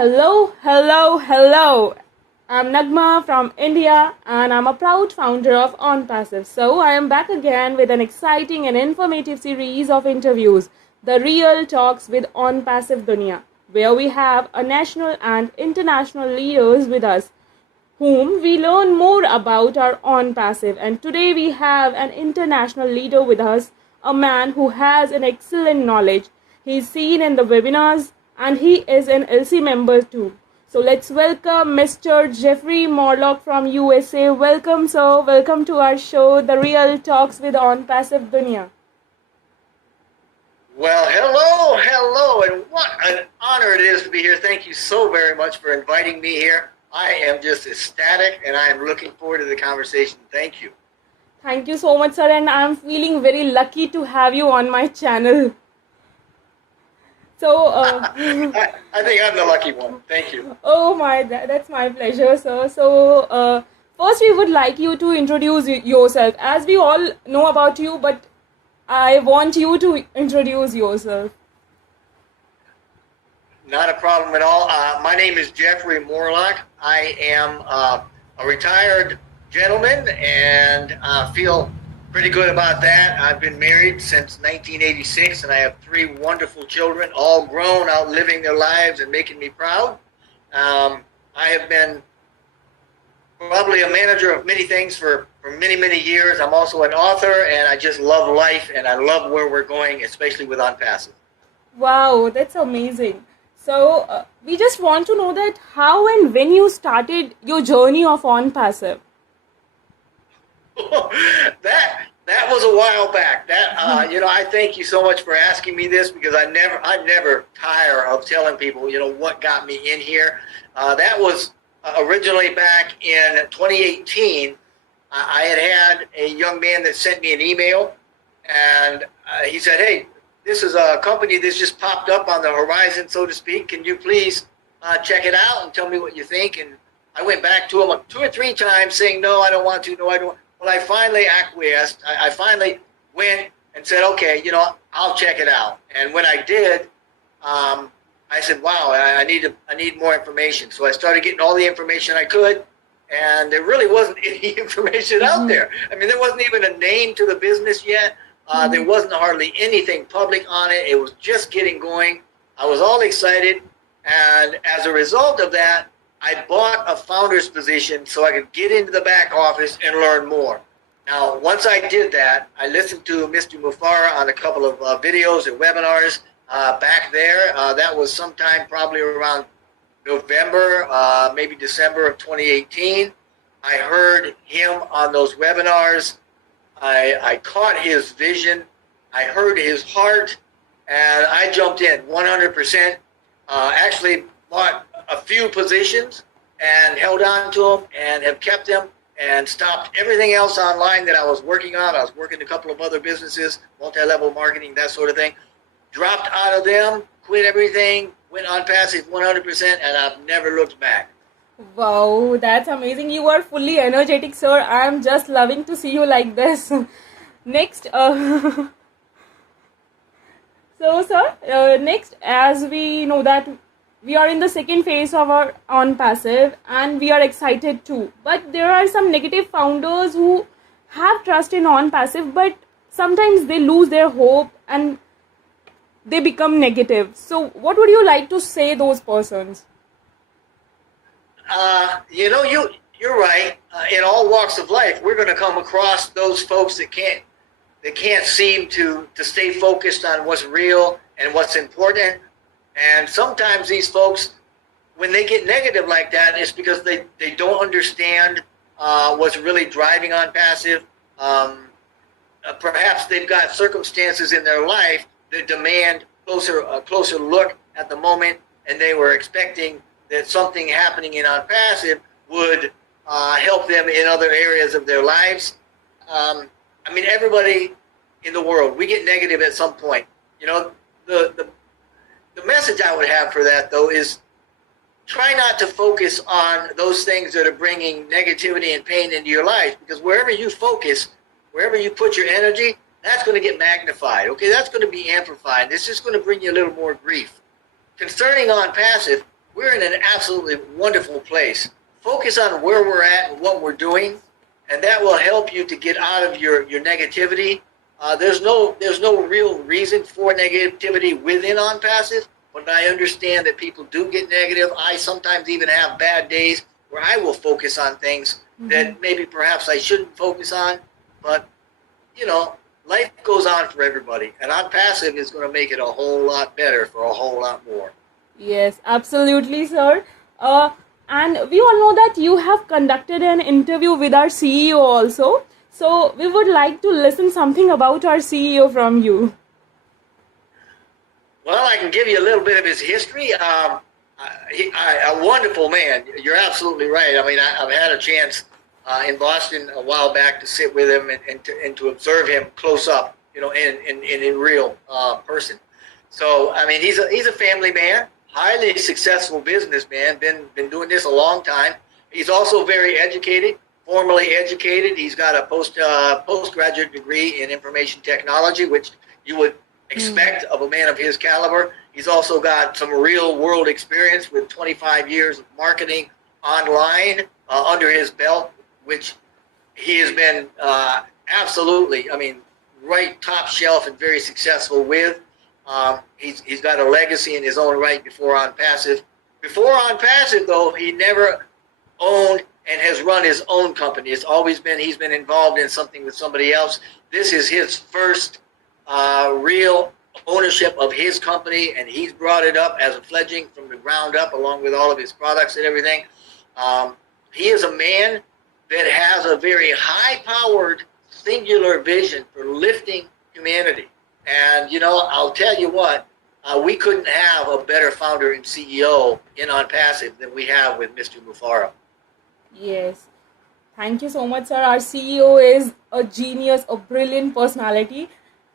Hello, hello, hello. I'm Nagma from India and I'm a proud founder of ONPASSIVE. So I am back again with an exciting and informative series of interviews, the Real Talks with ONPASSIVE Dunya, where we have a national and international leaders with us whom we learn more about our ONPASSIVE. And today we have an international leader with us, a man who has an excellent knowledge. He's seen in the webinars and he is an LC member too. So let's welcome Mr. Jeffrey Morlock from USA. Welcome, sir. Welcome to our show, The Real Talks with ONPASSIVE Dunya. Well, hello, and what an honor it is to be here. Thank you so very much for inviting me here. I am just ecstatic, and I am looking forward to the conversation. Thank you. Thank you so much, sir, and I'm feeling very lucky to have you on my channel. So, I think I'm the lucky one. Thank you. Oh my, that's my pleasure, sir. So, first we would like you to introduce yourself, as we all know about you, but I want you to introduce yourself. Not a problem at all. My name is Jeffrey Morlock. I am a retired gentleman, and I feel pretty good about that. I've been married since 1986, and I have 3 wonderful children, all grown, out living their lives and making me proud. I have been probably a manager of many things for many, many years. I'm also an author, and I just love life, and I love where we're going, especially with ONPASSIVE. Wow, that's amazing. So, we just want to know that how and when you started your journey of ONPASSIVE. That was a while back. I thank you so much for asking me this, because I never tire of telling people, what got me in here. That was originally back in 2018. I had a young man that sent me an email, and he said, "Hey, this is a company that's just popped up on the horizon, so to speak. Can you please check it out and tell me what you think?" And I went back to him 2 or 3 times saying, "No, I don't want to. No, I don't." Well, I finally acquiesced. I finally went and said, "Okay, I'll check it out." And when I did, I said, "Wow, I need more information." So I started getting all the information I could, and there really wasn't any information out there. I mean, there wasn't even a name to the business yet. There wasn't hardly anything public on it. It was just getting going. I was all excited, and as a result of that, I bought a founder's position so I could get into the back office and learn more. Now, once I did that, I listened to Mr. Mufara on a couple of videos and webinars back there. That was sometime probably around November, maybe December of 2018. I heard him on those webinars. I caught his vision. I heard his heart, and I jumped in 100%. Actually bought a few positions and held on to them and have kept them, and stopped everything else online that I was working on. I was working a couple of other businesses, multi-level marketing, that sort of thing. Dropped out of them, quit everything, went ONPASSIVE 100%, and I've never looked back. Wow, that's amazing. You are fully energetic, sir. I'm just loving to see you like this. Next, so sir, next, as we know that we are in the second phase of our ONPASSIVE, and we are excited too. But there are some negative founders who have trust in ONPASSIVE, but sometimes they lose their hope and they become negative. So what would you like to say those persons? You're right. In all walks of life, we're going to come across those folks that can't seem to stay focused on what's real and what's important. And sometimes these folks, when they get negative like that, it's because they don't understand what's really driving ONPASSIVE. Perhaps they've got circumstances in their life that demand a closer look at the moment, and they were expecting that something happening in ONPASSIVE would help them in other areas of their lives. I mean, everybody in the world, we get negative at some point. The message I would have for that, though, is try not to focus on those things that are bringing negativity and pain into your life, because wherever you focus, wherever you put your energy, that's going to get magnified. Okay, that's going to be amplified. It's just going to bring you a little more grief. Concerning ONPASSIVE, we're in an absolutely wonderful place. Focus on where we're at and what we're doing, and that will help you to get out of your negativity. There's no real reason for negativity within OnPassive, but I understand that people do get negative. I sometimes even have bad days where I will focus on things that maybe perhaps I shouldn't focus on, but life goes on for everybody, and OnPassive is going to make it a whole lot better for a whole lot more. Yes, absolutely, sir. And we all know that you have conducted an interview with our CEO also. So we would like to listen something about our CEO from you. Well, I can give you a little bit of his history. A wonderful man. You're absolutely right. I mean, I've had a chance in Boston a while back to sit with him and to observe him close up, in real person. So, I mean, he's a family man, highly successful businessman, been doing this a long time. He's also very educated, formally educated. He's got a postgraduate degree in information technology, which you would expect of a man of his caliber. He's also got some real world experience with 25 years of marketing online under his belt, which he has been absolutely, I mean, right top shelf and very successful with. He's got a legacy in his own right before OnPassive. Before OnPassive, though, he never owned and has run his own company. It's always been he's been involved in something with somebody else. This is his first real ownership of his company, and he's brought it up as a fledgling from the ground up, along with all of his products and everything. He is a man that has a very high-powered, singular vision for lifting humanity. And, I'll tell you what, we couldn't have a better founder and CEO in OnPassive than we have with Mr. Mufaro. Yes. Thank you so much, sir. Our CEO is a genius, a brilliant personality.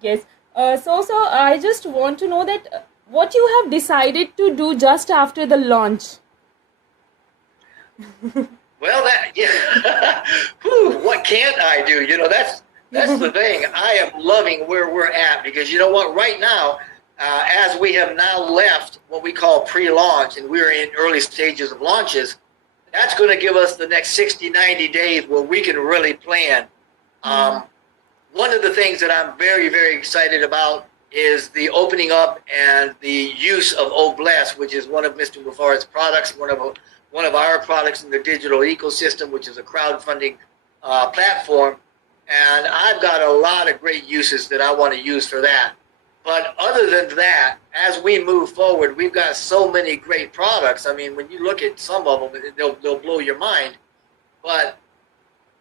Yes. So, I just want to know that what you have decided to do just after the launch. Well, what can't I do? That's the thing. I am loving where we're at because you know what? Right now, as we have now left what we call pre-launch and we're in early stages of launches, that's going to give us the next 60, 90 days where we can really plan. One of the things that I'm very, very excited about is the opening up and the use of OBless, which is one of Mr. Mufarad's products, one of our products in the digital ecosystem, which is a crowdfunding platform. And I've got a lot of great uses that I want to use for that. But other than that, as we move forward, we've got so many great products. I mean, when you look at some of them, they'll blow your mind. But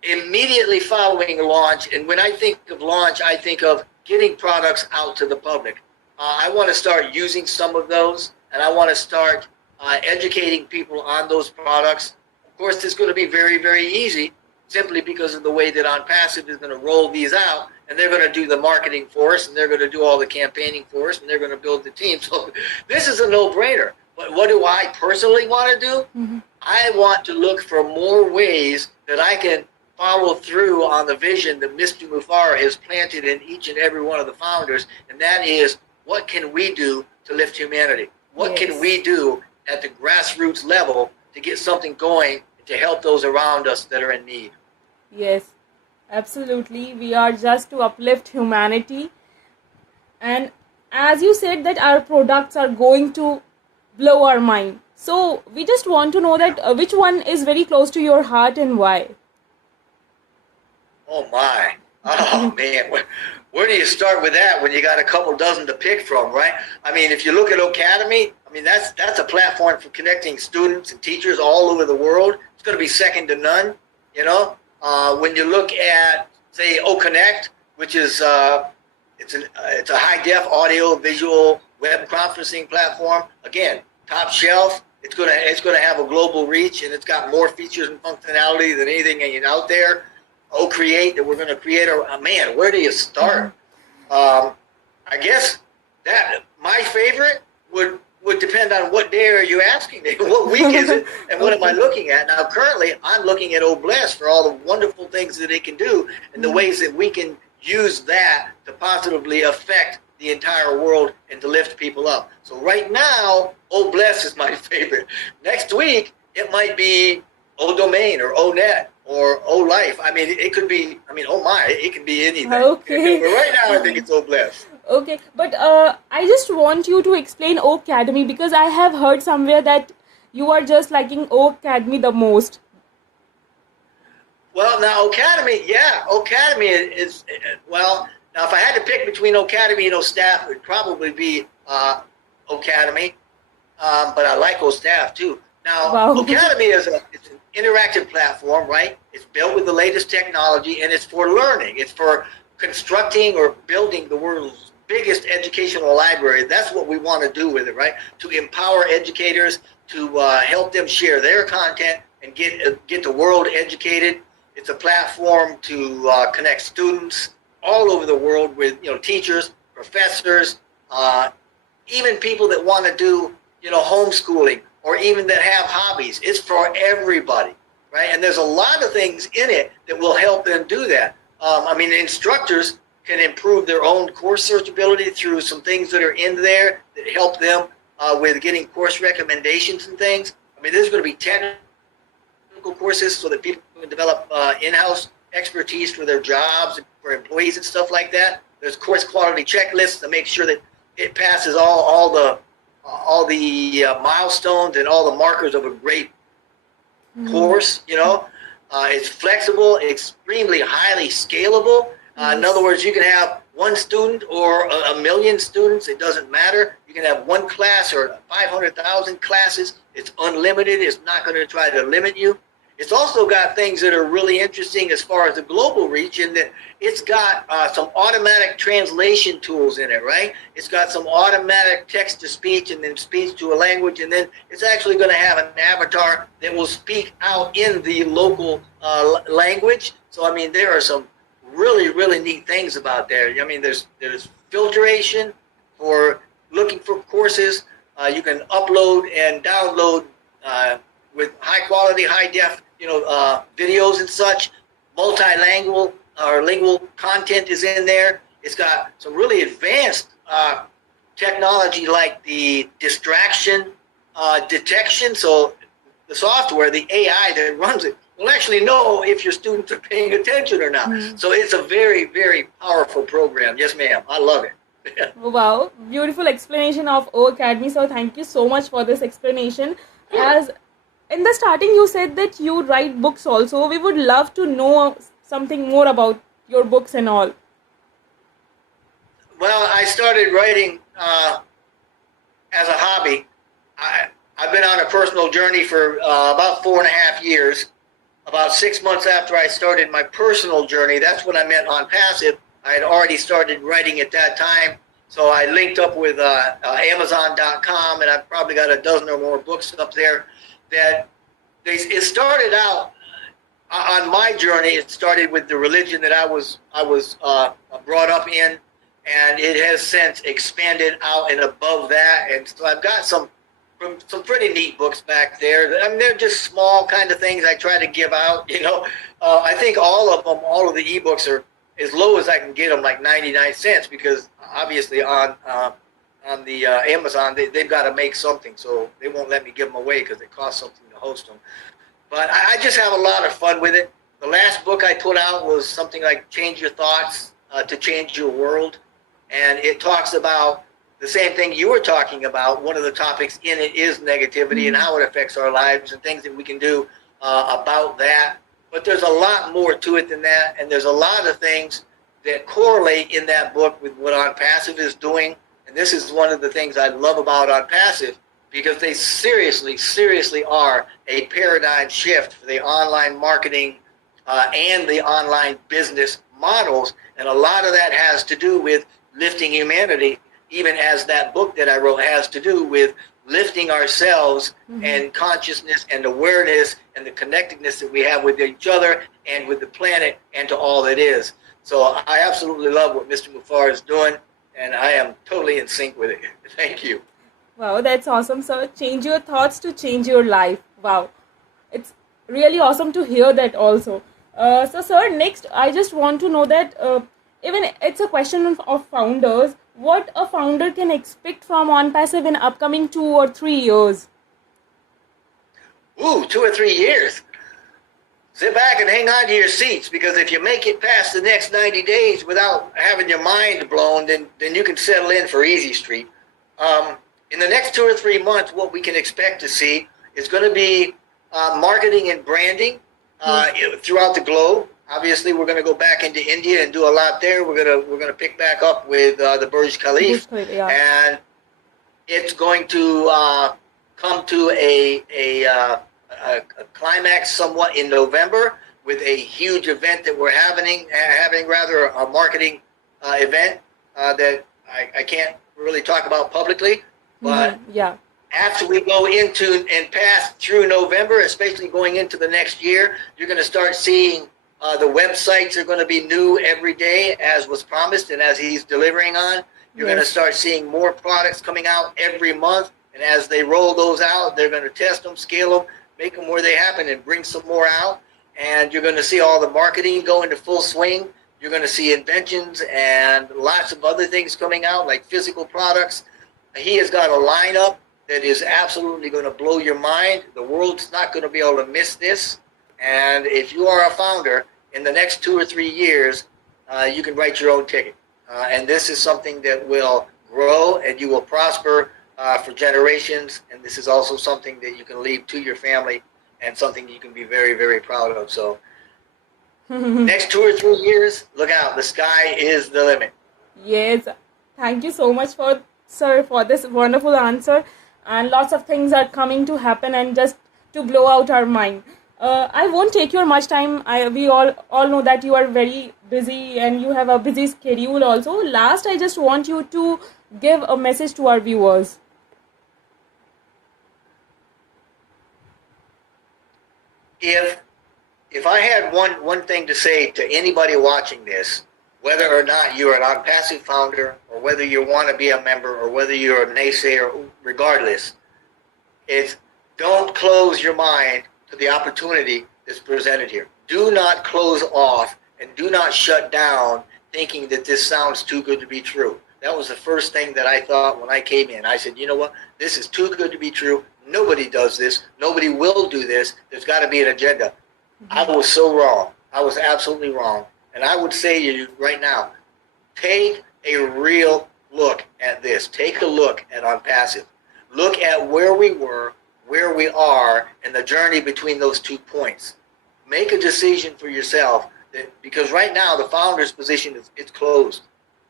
immediately following launch, and when I think of launch, I think of getting products out to the public. I want to start using some of those, and I want to start educating people on those products. Of course, it's going to be very, very easy, simply because of the way that OnPassive is going to roll these out, and they're going to do the marketing for us, and they're going to do all the campaigning for us, and they're going to build the team. So this is a no-brainer. But what do I personally want to do? I want to look for more ways that I can follow through on the vision that Mr. Mufaro has planted in each and every one of the founders, and that is, what can we do to lift humanity? What can we do at the grassroots level to get something going to help those around us that are in need? Yes, absolutely. We are just to uplift humanity. And as you said that our products are going to blow our mind. So we just want to know that which one is very close to your heart and why? Oh my. Oh man. Where do you start with that when you got a couple dozen to pick from, right? I mean, if you look at Academy, I mean, that's a platform for connecting students and teachers all over the world. It's going to be second to none, When you look at, say, OConnect, which is it's a high-def audio visual web conferencing platform. Again, top shelf. It's gonna have a global reach, and it's got more features and functionality than anything out there. Create that we're going to create man. Where do you start? I guess that my favorite would depend on what day are you asking me, what week is it, and what am I looking at? Now, currently, I'm looking at OBless for all the wonderful things that it can do and the ways that we can use that to positively affect the entire world and to lift people up. So right now, Oh Bless is my favorite. Next week, it might be Oh Domain or Oh Net or Oh Life. I mean, it could be, oh my, it can be anything. Okay. But right now, I think it's Oh Bless. Okay, but I just want you to explain O Academy, because I have heard somewhere that you are just liking O Academy the most. Well, now Academy is well. Now, if I had to pick between Academy and O-Staff, it would probably be Academy, but I like O-Staff too. Now, Wow. Academy it's an interactive platform, right? It's built with the latest technology, and it's for learning. It's for constructing or building the world's biggest educational library. That's what we want to do with it, right? To empower educators, to help them share their content and get the world educated. It's a platform to connect students all over the world with teachers, professors, even people that want to do homeschooling or even that have hobbies. It's for everybody, right? And there's a lot of things in it that will help them do that. The instructors can improve their own course searchability through some things that are in there that help them with getting course recommendations and things. There's going to be technical courses so that people can develop in-house expertise for their jobs and for employees and stuff like that. There's course quality checklists to make sure that it passes all the milestones and all the markers of a great course. It's flexible, extremely highly scalable. In other words, you can have one student or a million students. It doesn't matter. You can have one class or 500,000 classes. It's unlimited. It's not going to try to limit you. It's also got things that are really interesting as far as the global reach, in that it's got some automatic translation tools in it, right? It's got some automatic text-to-speech and then speech to a language, and then it's actually going to have an avatar that will speak out in the local language. So, there are some really, really neat things about there. There's filtration for looking for courses. You can upload and download with high quality, high def, videos and such. Multilingual or lingual content is in there. It's got some really advanced technology like the distraction detection. So the software, the AI that runs it, will actually know if your students are paying attention or not. So it's a very, very powerful program. Yes, ma'am. I love it. Wow, beautiful explanation of O Academy. So thank you so much for this explanation. As in the starting, you said that you write books also. We would love to know something more about your books and all. Well, I started writing as a hobby. I've been on a personal journey for about 4.5 years. About 6 months after I started my personal journey, that's when I met ONPASSIVE. I had already started writing at that time. So I linked up with Amazon.com, and I've probably got a dozen or more books up there. It started out on my journey. It started with the religion that I was brought up in, and it has since expanded out and above that. And so I've got some pretty neat books back there. They're just small kind of things I try to give out. I think all of the ebooks are as low as I can get them, like 99 cents, because obviously on the Amazon, they've got to make something, so they won't let me give them away because it costs something to host them. But I just have a lot of fun with it. The last book I put out was something like Change Your Thoughts to Change Your World, and it talks about the same thing you were talking about. One of the topics in it is negativity and how it affects our lives and things that we can do about that. But there's a lot more to it than that, and there's a lot of things that correlate in that book with what ONPASSIVE is doing. And this is one of the things I love about ONPASSIVE, because they seriously are a paradigm shift for the online marketing and the online business models. And a lot of that has to do with lifting humanity, even as that book that I wrote has to do with lifting ourselves and consciousness and awareness and the connectedness that we have with each other and with the planet and to all that is. So I absolutely love what Mr. Muffar is doing, and I am totally in sync with it. Thank you. Wow, that's awesome. So change your thoughts to change your life. Wow. It's really awesome to hear that also. So sir, next I just want to know that even it's a question of founders. what a founder can expect from ONPASSIVE in upcoming 2 or 3 years? Ooh, 2 or 3 years. Sit back and hang on to your seats, because if you make it past the next 90 days without having your mind blown, then you can settle in for Easy Street. In the next 2 or 3 months, what we can expect to see is going to be marketing and branding throughout the globe. Obviously, we're going to go back into India and do a lot there. We're gonna pick back up with the Burj Khalifa, Yeah. and it's going to come to a climax somewhat in November with a huge event that we're having rather a marketing event that I can't really talk about publicly, but Yeah. after we go into and pass through November, especially going into the next year, you're going to start seeing the websites are going to be new every day, as was promised and as he's delivering on. You're going to start seeing more products coming out every month, and as they roll those out, they're going to test them, scale them, make them where they happen, and bring some more out. And you're going to see all the marketing go into full swing. You're going to see inventions and lots of other things coming out, like physical products. He has got a lineup that is absolutely going to blow your mind. The world's not going to be able to miss this. And if you are a founder, in the next 2 or 3 years, you can write your own ticket. And this is something that will grow and you will prosper for generations. And this is also something that you can leave to your family and something you can be very, very proud of. So next 2 or 3 years, look out. The sky is the limit. Yes. Thank you so much sir, for this wonderful answer. And lots of things are coming to happen and just to blow out our mind. I won't take your much time. We all know that you are very busy and you have a busy schedule also. Last, I just want you to give a message to our viewers. If I had one thing to say to anybody watching this, whether or not you're an ONPASSIVE founder, or whether you want to be a member, or whether you're a naysayer, regardless, it's don't close your mind to the opportunity that's presented here. Do not close off and do not shut down thinking that this sounds too good to be true. That was the first thing that I thought when I came in. I said, you know what? This is too good to be true. Nobody does this. Nobody will do this. There's got to be an agenda. I was so wrong. I was absolutely wrong. And I would say to you right now, take a real look at this. Take a look at ONPASSIVE. Look at where we were, where we are, and the journey between those 2 points. Make a decision for yourself, because right now the founder's position it's closed.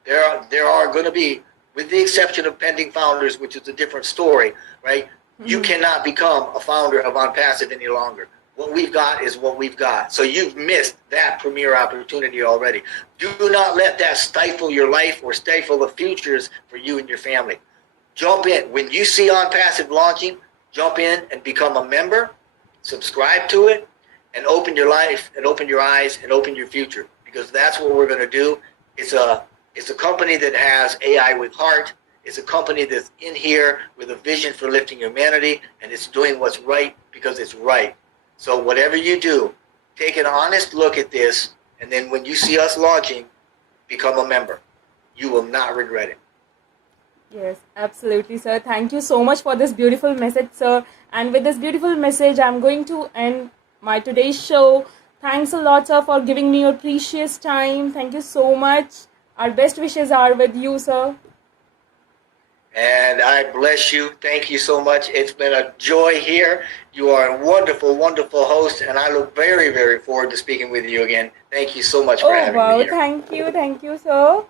There are going to be, with the exception of pending founders, which is a different story, right? You cannot become a founder of ONPASSIVE any longer. What we've got is what we've got. So you've missed that premier opportunity already. Do not let that stifle your life or stifle the futures for you and your family. Jump in. When you see ONPASSIVE launching, jump in and become a member, subscribe to it, and open your life and open your eyes and open your future, because that's what we're going to do. It's a company that has AI with heart. It's a company that's in here with a vision for lifting humanity, and it's doing what's right because it's right. So whatever you do, take an honest look at this, and then when you see us launching, become a member. You will not regret it. Yes, absolutely, sir. Thank you so much for this beautiful message, sir. And with this beautiful message, I'm going to end my today's show. Thanks a lot, sir, for giving me your precious time. Thank you so much. Our best wishes are with you, sir. And I bless you. Thank you so much. It's been a joy here. You are a wonderful, wonderful host, and I look very, very forward to speaking with you again. Thank you so much for having me here. Thank you, sir.